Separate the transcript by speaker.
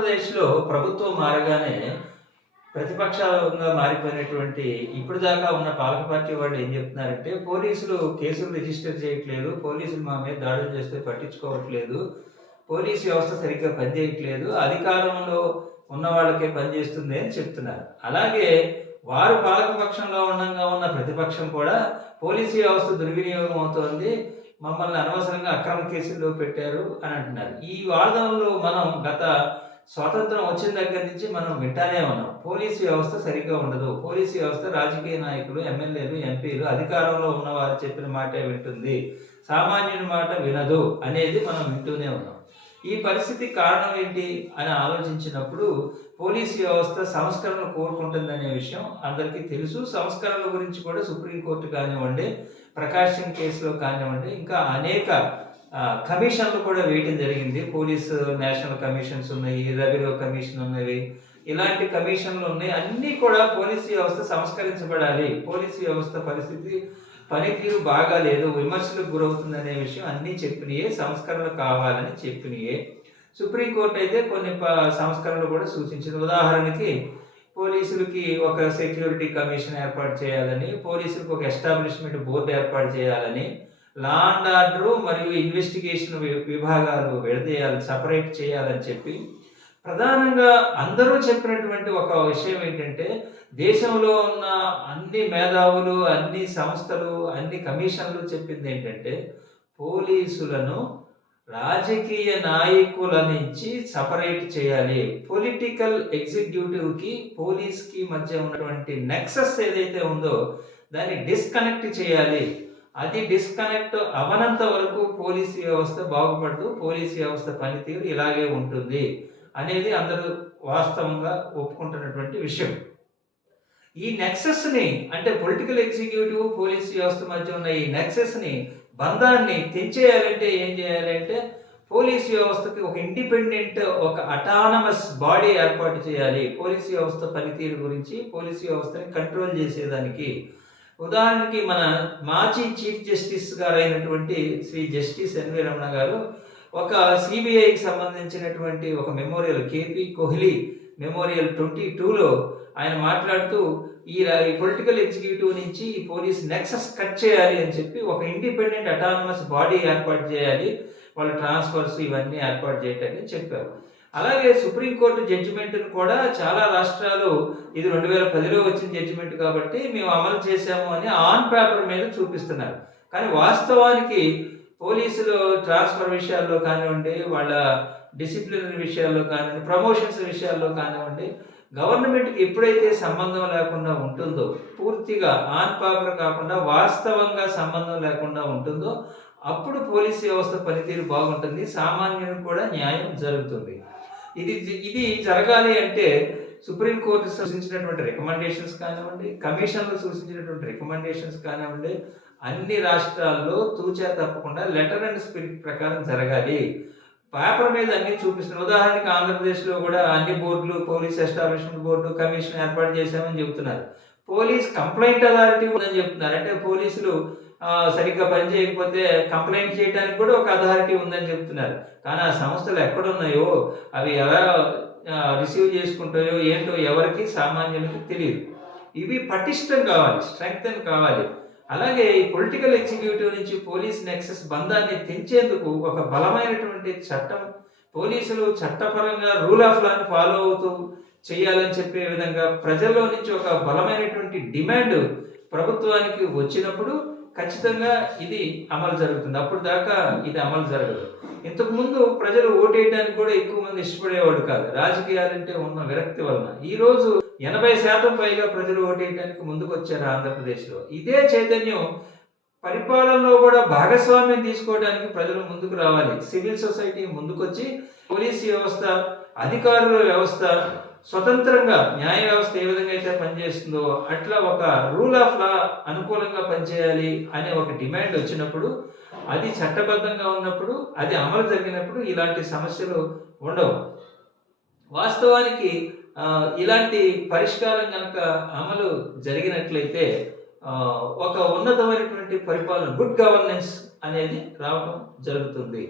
Speaker 1: ఆంధ్రప్రదేశ్లో ప్రభుత్వం మారగానే ప్రతిపక్షంగా మారిపోయినటువంటి ఇప్పుడు దాకా ఉన్న పాలక పార్టీ వాళ్ళు ఏం చెప్తున్నారంటే పోలీసులు కేసులు రిజిస్టర్ చేయట్లేదు పోలీసులు మా మీద దాడులు చేస్తే పట్టించుకోవట్లేదు పోలీసు వ్యవస్థ సరిగ్గా పనిచేయట్లేదు అధికారంలో ఉన్న వాళ్ళకే పనిచేస్తుంది అని చెప్తున్నారు. అలాగే వారు పాలకపక్షంలో ఉండగా ఉన్న ప్రతిపక్షం కూడా పోలీసు వ్యవస్థ దుర్వినియోగం అవుతోంది మమ్మల్ని అనవసరంగా అక్రమ కేసుల్లో పెట్టారు అని అంటున్నారు. ఈ వాదనలు మనం గత స్వాతంత్రం వచ్చిన దగ్గర నుంచి మనం వింటానే ఉన్నాం. పోలీసు వ్యవస్థ సరిగ్గా ఉండదు. పోలీసు వ్యవస్థ రాజకీయ నాయకులు ఎమ్మెల్యేలు ఎంపీలు అధికారంలో ఉన్న వారు చెప్పిన మాటే వింటుంది. సామాన్యుని మాట వినదు అనేది మనం వింటూనే ఉన్నాం. ఈ పరిస్థితి కారణం ఏంటి అని ఆలోచించినప్పుడు పోలీసు వ్యవస్థ సంస్కరణలు కోరుకుంటుందనే విషయం అందరికీ తెలుసు. సంస్కరణల గురించి కూడా సుప్రీంకోర్టు కానివ్వండి ప్రకాశం కేసులో కానివ్వండి ఇంకా అనేక కమిషన్లు కూడా వేయటం జరిగింది. పోలీసు నేషనల్ కమిషన్స్ ఉన్నాయి రెవెన్యూ కమిషన్ ఉన్నవి. ఇలాంటి కమిషన్లు ఉన్నాయి. అన్నీ కూడా పోలీసు వ్యవస్థ సంస్కరించబడాలి. పోలీసు వ్యవస్థ పరిస్థితి పనితీరు బాగాలేదు విమర్శలకు గురవుతుందనే విషయం అన్నీ చెప్పినయే సంస్కరణలు కావాలని చెప్పినయే. సుప్రీంకోర్టు అయితే కొన్ని ప- సంస్కరణలు కూడా సూచించింది. ఉదాహరణకి పోలీసులకి ఒక సెక్యూరిటీ కమిషన్ ఏర్పాటు చేయాలని పోలీసులకు ఒక ఎస్టాబ్లిష్మెంట్ బోర్డు ఏర్పాటు చేయాలని లా అండ్ ఆర్డర్ మరియు ఇన్వెస్టిగేషన్ విభాగాలు విడదీయాలి సపరేట్ చేయాలని చెప్పి ప్రధానంగా అందరూ చెప్పినటువంటి ఒక విషయం ఏంటంటే దేశంలో ఉన్న అన్ని మేధావులు అన్ని సంస్థలు అన్ని కమిషన్లు చెప్పింది ఏంటంటే పోలీసులను రాజకీయ నాయకుల నుంచి సపరేట్ చేయాలి. పొలిటికల్ ఎగ్జిక్యూటివ్కి పోలీస్కి మధ్య ఉన్నటువంటి నెక్సస్ ఏదైతే ఉందో దాన్ని డిస్కనెక్ట్ చేయాలి. అది డిస్కనెక్ట్ అవనంత వరకు పోలీస్ వ్యవస్థ బాగుపడుతూ పోలీస్ వ్యవస్థ పనితీరు ఇలాగే ఉంటుంది అనేది అందరూ వాస్తవంగా ఒప్పుకుంటున్నటువంటి విషయం. ఈ నెక్సెస్ని అంటే పొలిటికల్ ఎగ్జిక్యూటివ్ పోలీస్ వ్యవస్థ మధ్య ఉన్న ఈ నెక్సెస్ని బంధాన్ని తెంచేయాలంటే ఏం చేయాలంటే పోలీస్ వ్యవస్థకి ఒక ఇండిపెండెంట్ ఒక అటానమస్ బాడీ ఏర్పాటు చేయాలి. పోలీస్ వ్యవస్థ పనితీరు గురించి పోలీస్ వ్యవస్థని కంట్రోల్ చేసేదానికి. ఉదాహరణకి మన మాజీ చీఫ్ జస్టిస్ గారు అయినటువంటి శ్రీ జస్టిస్ ఎన్వి రమణ గారు ఒక సిబిఐకి సంబంధించినటువంటి ఒక memorial KP Kohli memorial twenty టూలో ఆయన మాట్లాడుతూ ఈ పొలిటికల్ ఎగ్జిక్యూటివ్ నుంచి ఈ పోలీస్ నెక్సస్ కట్ చేయాలి అని చెప్పి ఒక ఇండిపెండెంట్ అటానమస్ బాడీ ఏర్పాటు చేయాలి వాళ్ళ ట్రాన్స్ఫర్స్ ఇవన్నీ ఏర్పాటు చేయటానికి చెప్పారు. అలాగే సుప్రీంకోర్టు జడ్జిమెంట్ను కూడా చాలా రాష్ట్రాలు ఇది రెండు వేల పదిలో వచ్చిన జడ్జిమెంట్ కాబట్టి మేము అమలు చేశాము అని ఆన్ పేపర్ మీద చూపిస్తున్నారు. కానీ వాస్తవానికి పోలీసులు ట్రాన్స్ఫర్ విషయాల్లో కానివ్వండి వాళ్ళ డిసిప్లినరీ విషయాల్లో కానివ్వండి ప్రమోషన్స్ విషయాల్లో కానివ్వండి గవర్నమెంట్కి ఎప్పుడైతే సంబంధం లేకుండా ఉంటుందో పూర్తిగా ఆన్ పేపర్ కాకుండా వాస్తవంగా సంబంధం లేకుండా ఉంటుందో అప్పుడు పోలీస్ వ్యవస్థ పనితీరు బాగుంటుంది సామాన్యునికి కూడా న్యాయం జరుగుతుంది. ఇది ఇది జరగాలి అంటే సుప్రీంకోర్టు సూచించినటువంటి రికమెండేషన్స్ కానివ్వండి కమిషన్లు సూచించినటువంటి రికమెండేషన్స్ కానివ్వండి అన్ని రాష్ట్రాల్లో తూచా తప్పకుండా లెటర్ అండ్ స్పిరిట్ ప్రకారం జరగాలి. పేపర్ మీద అన్ని చూపిస్తున్నారు ఉదాహరణకి ఆంధ్రప్రదేశ్లో కూడా అన్ని బోర్డులు పోలీస్ ఎస్టాబ్లిష్మెంట్ బోర్డు కమిషన్ ఏర్పాటు చేశామని చెబుతున్నారు. పోలీస్ కంప్లైంట్ అథారిటీ ఉందని చెప్తున్నారు. అంటే పోలీసులు సరిగ్గా పనిచేయకపోతే కంప్లైంట్ చేయడానికి కూడా ఒక అథారిటీ ఉందని చెప్తున్నారు. కానీ ఆ సంస్థలు ఎక్కడున్నాయో అవి ఎలా రిసీవ్ చేసుకుంటాయో ఏంటో ఎవరికి సామాన్యులకు తెలియదు. ఇవి పటిష్టం కావాలి స్ట్రెంగ్తన్ కావాలి. అలాగే ఈ పొలిటికల్ ఎగ్జిక్యూటివ్ నుంచి పోలీస్ నెక్సెస్ బంధాన్ని తెంచేందుకు ఒక బలమైనటువంటి చట్టం పోలీసులు చట్టపరంగా రూల్ ఆఫ్ లాని ఫాలో అవుతూ చేయాలని చెప్పే విధంగా ప్రజల్లో నుంచి ఒక బలమైనటువంటి డిమాండ్ ప్రభుత్వానికి వచ్చినప్పుడు ఖచ్చితంగా ఇది అమలు జరుగుతుంది. అప్పుడు దాకా ఇది అమలు జరగదు. ఇంతకు ముందు ప్రజలు ఓటేయడానికి కూడా ఎక్కువ మంది ఇష్టపడేవాడు కాదు. రాజకీయాలంటే ఉన్న విరక్తి వలన. ఈ రోజు ఎనభై శాతం పైగా ప్రజలు ఓటేయడానికి ముందుకు వచ్చారు ఆంధ్రప్రదేశ్లో. ఇదే చైతన్యం పరిపాలనలో కూడా భాగస్వామ్యం తీసుకోవడానికి ప్రజలు ముందుకు రావాలి. సివిల్ సొసైటీ ముందుకొచ్చి పోలీస్ వ్యవస్థ అధికారుల వ్యవస్థ స్వతంత్రంగా న్యాయ వ్యవస్థ ఏ విధంగా అయితే పనిచేస్తుందో అట్లా ఒక రూల్ ఆఫ్ లా అనుకూలంగా పనిచేయాలి అనే ఒక డిమాండ్ వచ్చినప్పుడు అది చట్టబద్ధంగా ఉన్నప్పుడు అది అమలు జరిగినప్పుడు ఇలాంటి సమస్యలు ఉండవు. వాస్తవానికి ఇలాంటి పరిష్కారం కనుక అమలు జరిగినట్లయితే ఒక ఉన్నతమైనటువంటి పరిపాలన గుడ్ గవర్నెన్స్ అనేది రావడం జరుగుతుంది.